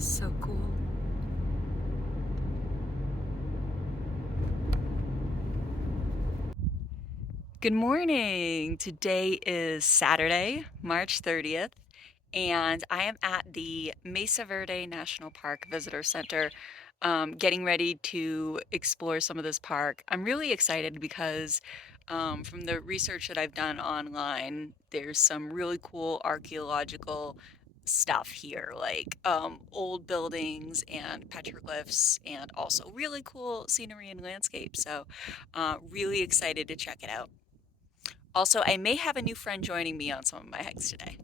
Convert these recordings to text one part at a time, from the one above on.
So cool. Good morning. Today is Saturday, March 30th, and I am at the Mesa Verde National Park Visitor Center, getting ready to explore some of this park. I'm really excited because from the research that I've done online, there's some really cool archaeological stuff here, like old buildings and petroglyphs, and also really cool scenery and landscape. So, really excited to check it out. Also, I may have a new friend joining me on some of my hikes today.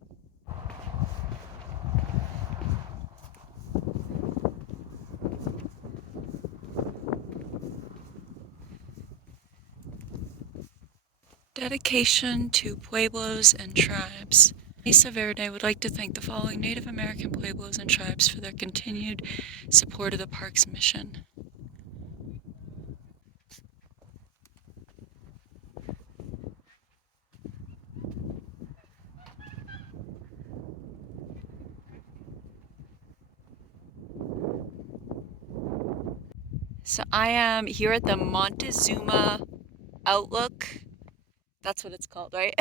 Dedication to Pueblos and Tribes. Mesa Verde would like to thank the following Native American Pueblos and Tribes for their continued support of the park's mission. So I am here at the Montezuma Outlook. That's what it's called, right?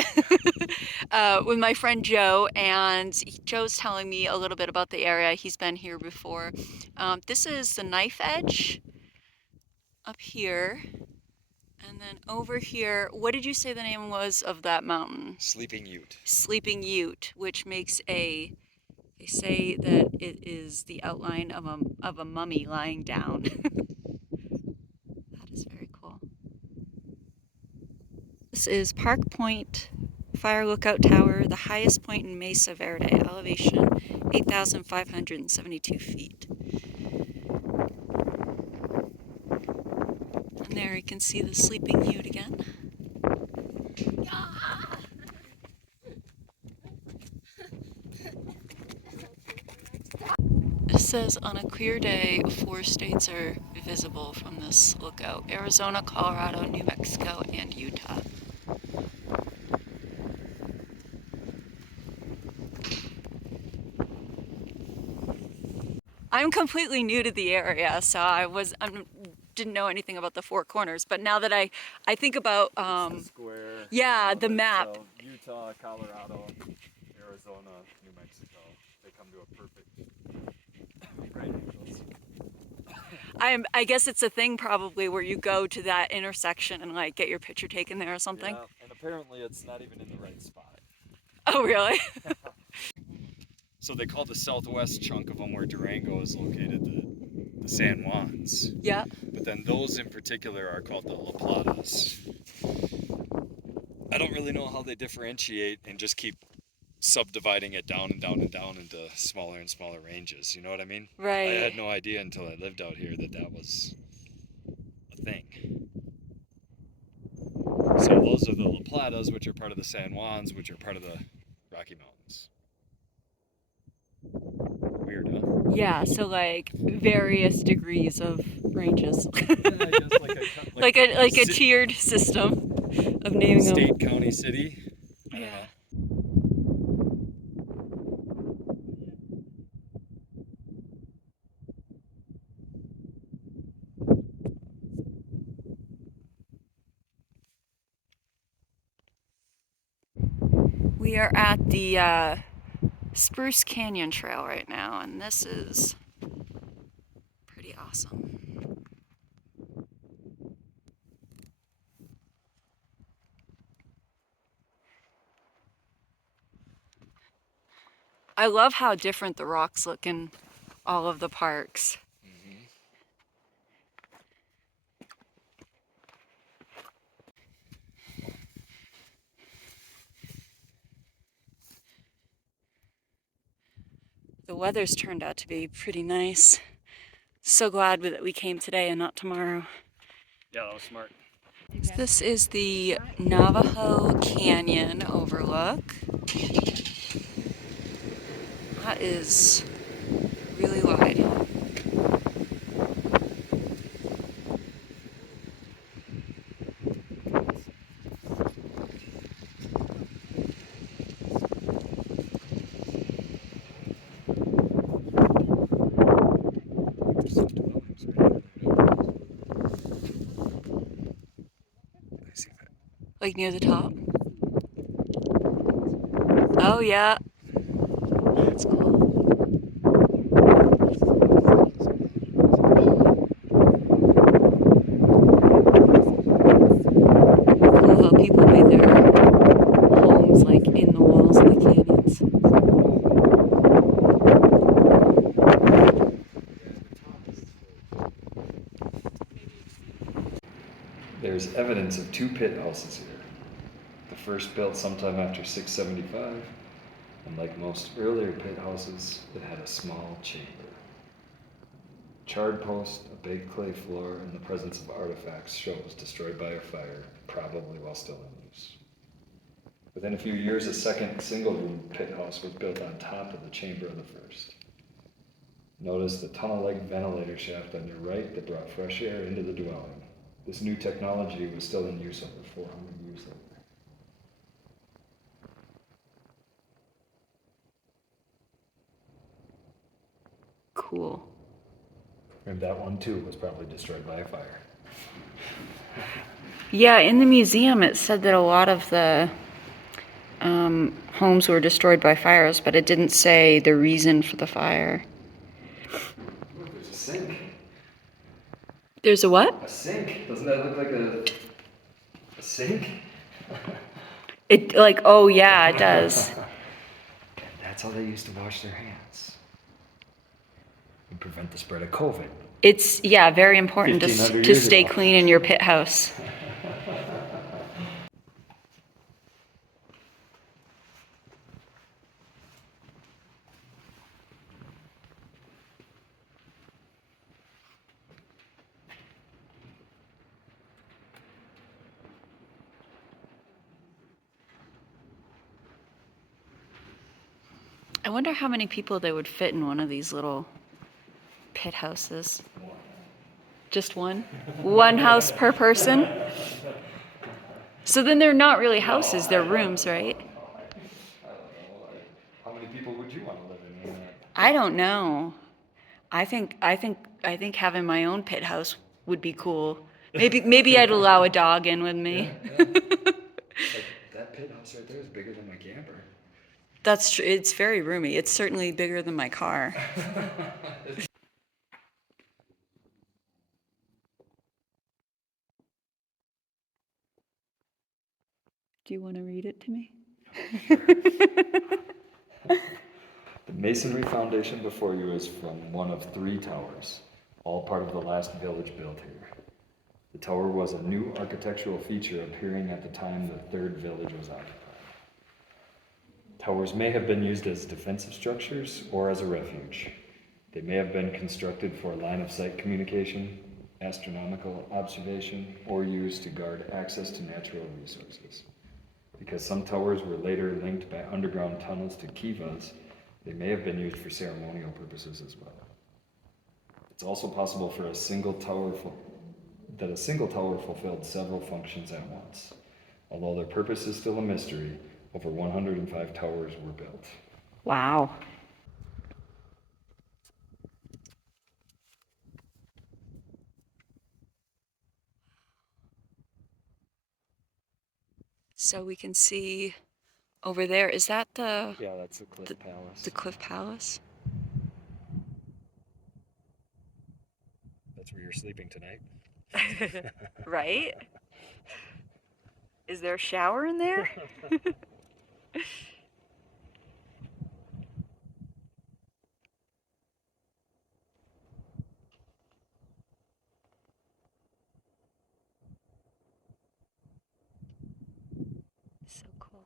With my friend Joe, and Joe's telling me a little bit about the area. He's been here before. This is the knife edge up here. And then over here, what did you say the name was of that mountain? Sleeping Ute. Sleeping Ute, which makes they say that it is the outline of a mummy lying down. That is very cool. This is Park Point Fire Lookout Tower, the highest point in Mesa Verde, elevation 8,572 feet. And there you can see the Sleeping Ute again. It says on a clear day, 4 states are visible from this lookout: Arizona, Colorado, New Mexico, and Utah. I'm completely new to the area, so I didn't know anything about the Four Corners. But now that I think about the square. yeah, the map. So Utah, Colorado, Arizona, New Mexico. They come to a perfect right angles. I guess it's a thing probably where you go to that intersection and like get your picture taken there or something. Yeah, and apparently it's not even in the right spot. Oh, really? So they call the southwest chunk of them where Durango is located the San Juans. Yeah. But then those in particular are called the La Platas. I don't really know how they differentiate and just keep subdividing it down and down and down into smaller and smaller ranges. You know what I mean? Right. I had no idea until I lived out here that that was a thing. So those are the La Platas, which are part of the San Juans, which are part of the Rocky Mountains. Weird, huh? Yeah, so like various degrees of ranges. Yeah, I guess like a tiered system of naming state, them. county, city. I don't Yeah. know. We are at the Spruce Canyon Trail right now, and this is pretty awesome. I love how different the rocks look in all of the parks. Mm-hmm. The weather's turned out to be pretty nice. So glad that we came today and not tomorrow. Yeah, that was smart. This is the Navajo Canyon overlook. That is really wide. Like near the top? Oh yeah. That's cool. Cool how people made their homes like in the walls of the canyons. There's evidence of two pit houses here. The first built sometime after 675, and like most earlier pit houses, it had a small chamber. Charred post, a big clay floor, and the presence of artifacts shows destroyed by a fire, probably while still in use. Within a few years, a second single-room pit house was built on top of the chamber of the first. Notice the tunnel-like ventilator shaft on your right that brought fresh air into the dwelling. This new technology was still in use over 400 years later. Cool. And that one too was probably destroyed by a fire. Yeah, in the museum it said that a lot of the homes were destroyed by fires, but it didn't say the reason for the fire. Look, there's a sink. There's a what? A sink. Doesn't that look like a sink? It like, oh yeah, it does. That's how they used to wash their hands and prevent the spread of COVID. It's, yeah, very important to 1500 to years stay ago. clean in your pit house. I wonder how many people they would fit in one of these little pit houses. Just one? One house per person? So then they're not really houses, they're rooms, right? I don't know. How many people would you want to live in that? I don't know. I think having my own pit house would be cool. Maybe I'd allow a dog in with me. Like, that pit house right there is bigger than my camper. That's true. It's very roomy. It's certainly bigger than my car. Do you want to read it to me? The masonry foundation before you is from one of 3 towers, all part of the last village built here. The tower was a new architectural feature appearing at the time the third village was occupied. Towers may have been used as defensive structures or as a refuge. They may have been constructed for line-of-sight communication, astronomical observation, or used to guard access to natural resources. Because some towers were later linked by underground tunnels to kivas, they may have been used for ceremonial purposes as well. It's also possible for that a single tower fulfilled several functions at once. Although their purpose is still a mystery, over 105 towers were built. Wow. So we can see over there. Is that Yeah, that's the Cliff Palace. the Cliff Palace? That's where you're sleeping tonight. Right? Is there a shower in there? So cool.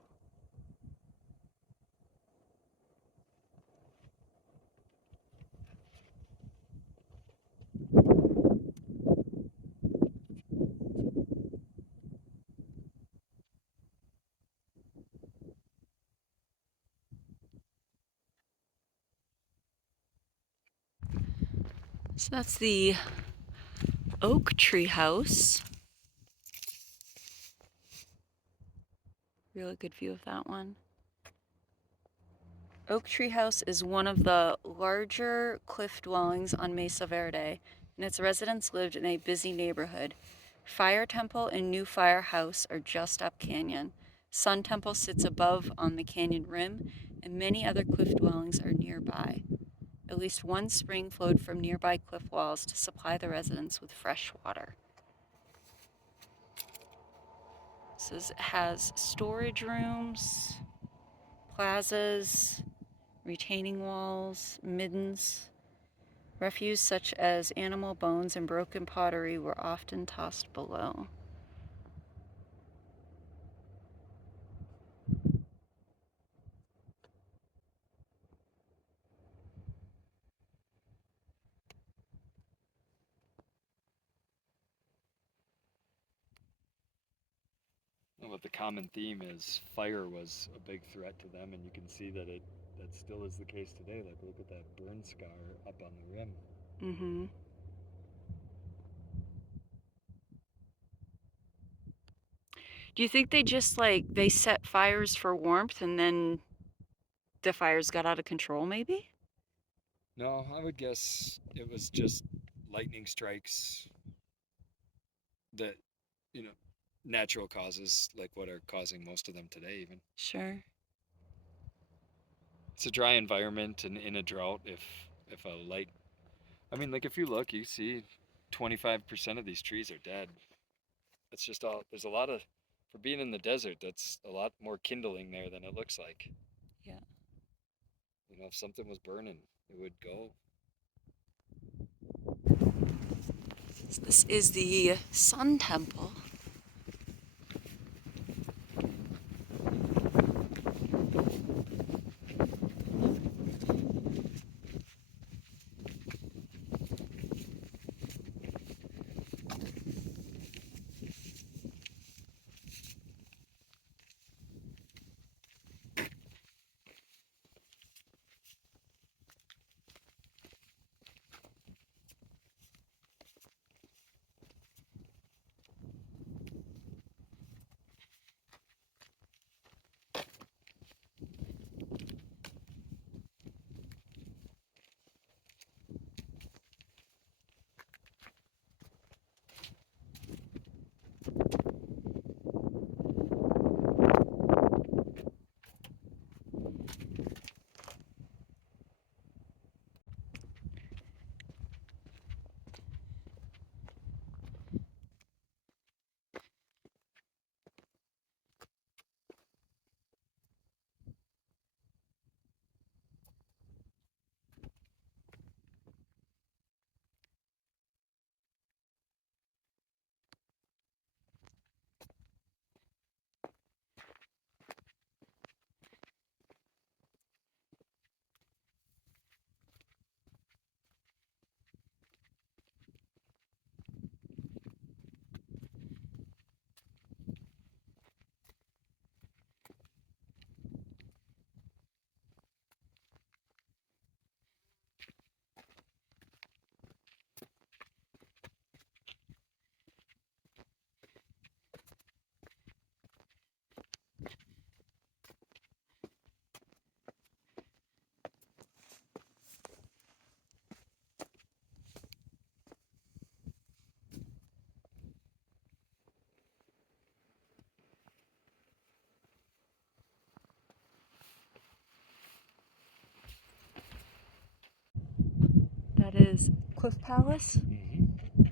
So that's the oak tree house. Really good view of that one. Oak Tree House is one of the larger cliff dwellings on Mesa Verde, and its residents lived in a busy neighborhood. Fire Temple and New Fire House are just up canyon. Sun Temple sits above on the canyon rim, and many other cliff dwellings are nearby. At least one spring flowed from nearby cliff walls to supply the residents with fresh water. This has storage rooms, plazas, retaining walls, middens. Refuse such as animal bones and broken pottery were often tossed below. What the common theme is, fire was a big threat to them, and you can see that still is the case today. Like, look at that burn scar up on the rim. Mm-hmm. Do you think they just they set fires for warmth and then the fires got out of control, maybe? No, I would guess it was just lightning strikes that, you know, natural causes like what are causing most of them today, even. Sure. It's a dry environment, and in a drought, if a light, I mean, like if you look, you see 25% of these trees are dead. That's just all. There's a lot of, for being in the desert, that's a lot more kindling there than it looks like. Yeah. If something was burning, it would go. So this is the Sun Temple. That is Cliff Palace. Mm-hmm.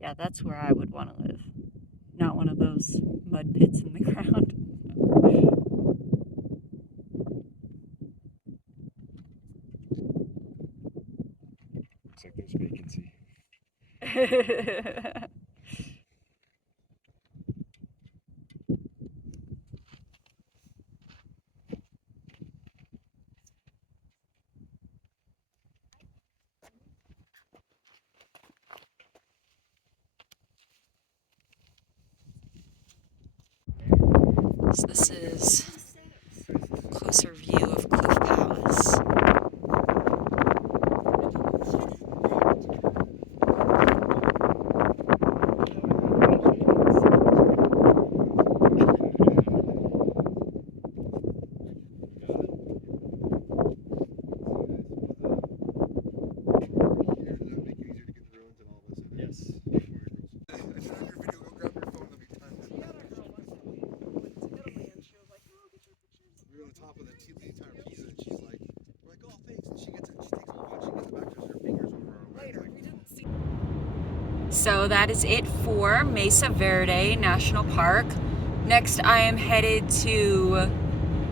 Yeah, that's where I would want to live. Not one of those mud pits in the ground. Looks like there's vacancy. So this is a closer view of Cliff Palace. So that is it for Mesa Verde National Park. Next, I am headed to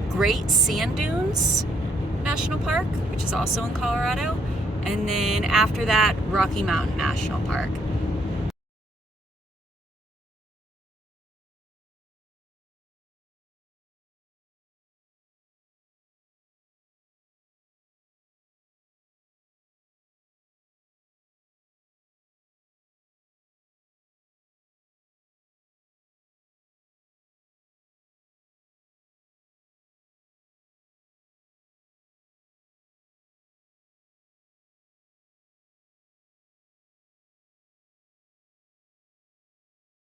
Great Sand Dunes National Park, which is also in Colorado. And then after that, Rocky Mountain National Park.